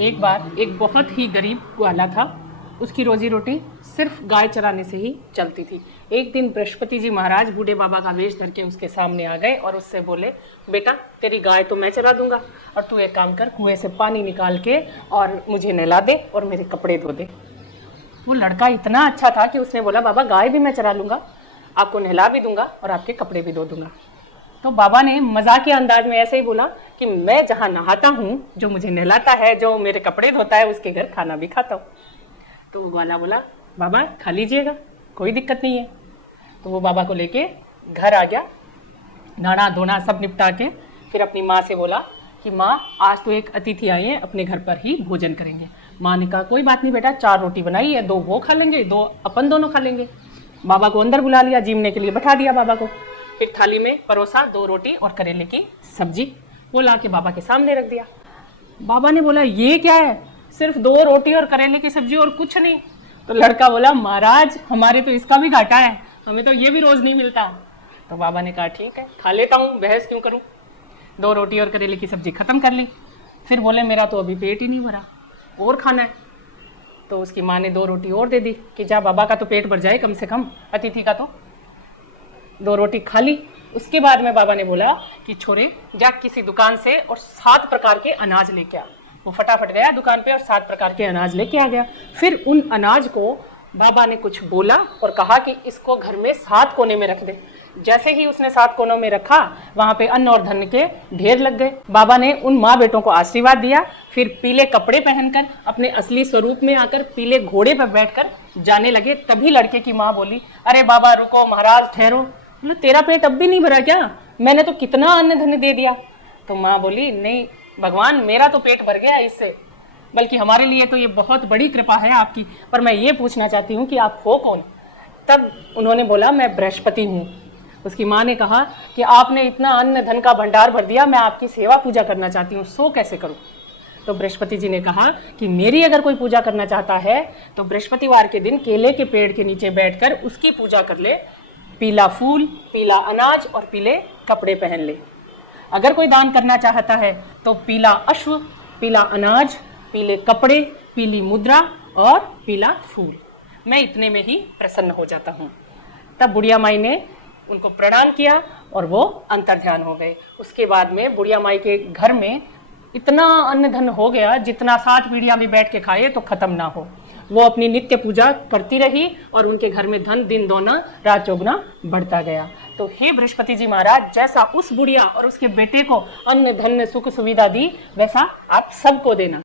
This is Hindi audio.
एक बार एक बहुत ही गरीब ग्वाला था। उसकी रोजी रोटी सिर्फ गाय चराने से ही चलती थी। एक दिन बृहस्पति जी महाराज बूढ़े बाबा का वेश धर के उसके सामने आ गए और उससे बोले, बेटा तेरी गाय तो मैं चरा दूंगा और तू एक काम कर, कुएं से पानी निकाल के और मुझे नहला दे और मेरे कपड़े धो दे। वो लड़का इतना अच्छा था कि उसने बोला, बाबा गाय भी मैं चरा लूँगा, आपको नहला भी दूंगा और आपके कपड़े भी धो दूंगा। तो बाबा ने मजाक के अंदाज में ऐसे ही बोला कि मैं जहाँ नहाता हूँ, जो मुझे नहलाता है, जो मेरे कपड़े धोता है, उसके घर खाना भी खाता हूँ। तो वो ग्वाला बोला, बाबा खा लीजिएगा, कोई दिक्कत नहीं है। तो वो बाबा को लेके घर आ गया, नहाना धोना सब निपटा के फिर अपनी माँ से बोला कि माँ आज तो एक अतिथि आए हैं, अपने घर पर ही भोजन करेंगे। माँ ने कहा कोई बात नहीं बेटा, 4 रोटी बनाई है, 2 वो खा लेंगे, 2 अपन दोनों खा लेंगे। बाबा को अंदर बुला लिया, जीमने के लिए बैठा दिया बाबा को। फिर थाली में परोसा 2 रोटी और करेले की सब्जी, वो ला के बाबा के सामने रख दिया। बाबा ने बोला ये क्या है, सिर्फ 2 रोटी और करेले की सब्जी और कुछ नहीं। तो लड़का बोला, महाराज हमारे तो इसका भी घाटा है, हमें तो ये भी रोज नहीं मिलता। तो बाबा ने कहा ठीक है खा लेता हूँ, बहस क्यों करूँ। 2 रोटी और करेले की सब्जी खत्म कर ली। फिर बोले मेरा तो अभी पेट ही नहीं भरा, और खाना है। तो उसकी माँ ने 2 रोटी और दे दी कि जा बाबा का तो पेट भर जाए कम से कम, अतिथि का तो। 2 रोटी खा ली। उसके बाद में बाबा ने बोला कि छोरे जा किसी दुकान से और 7 प्रकार के अनाज लेके आ। वो फटाफट गया दुकान पे और 7 प्रकार के अनाज लेके आ गया। फिर उन अनाज को बाबा ने कुछ बोला और कहा कि इसको घर में 7 कोने में रख दे। जैसे ही उसने 7 कोनों में रखा, वहां पे अन्न और धन के ढेर लग गए। बाबा ने उन माँ बेटों को आशीर्वाद दिया, फिर पीले कपड़े पहनकर अपने असली स्वरूप में आकर पीले घोड़े पर बैठकर जाने लगे। तभी लड़के की माँ बोली, अरे बाबा रुको, महाराज ठहरो। बोले तेरा पेट अब भी नहीं भरा क्या, मैंने तो कितना अन्न धन दे दिया। तो माँ बोली, नहीं भगवान मेरा तो पेट भर गया इससे, बल्कि हमारे लिए तो ये बहुत बड़ी कृपा है आपकी, पर मैं ये पूछना चाहती हूँ कि आप हो कौन। तब उन्होंने बोला मैं बृहस्पति हूँ। उसकी माँ ने कहा कि आपने इतना अन्न धन का भंडार भर दिया, मैं आपकी सेवा पूजा करना चाहती हूँ, सो कैसे करूँ। तो बृहस्पति जी ने कहा कि मेरी अगर कोई पूजा करना चाहता है तो बृहस्पतिवार के दिन केले के पेड़ के नीचे बैठकर उसकी पूजा कर ले, पीला फूल, पीला अनाज और पीले कपड़े पहन ले। अगर कोई दान करना चाहता है तो पीला अश्व, पीला अनाज, पीले कपड़े, पीली मुद्रा और पीला फूल। मैं इतने में ही प्रसन्न हो जाता हूँ। तब बुढ़िया माई ने उनको प्रणाम किया और वो अंतर्ध्यान हो गए। उसके बाद में बुढ़िया माई के घर में इतना अन्न धन हो गया, जितना 7 पीढ़ियाँ भी बैठ के खाए तो खत्म ना हो। वो अपनी नित्य पूजा करती रही और उनके घर में धन दिन दोना रात चौगुना बढ़ता गया। तो हे बृहस्पति जी महाराज, जैसा उस बुढ़िया और उसके बेटे को अन्न धन सुख सुविधा दी, वैसा आप सबको देना।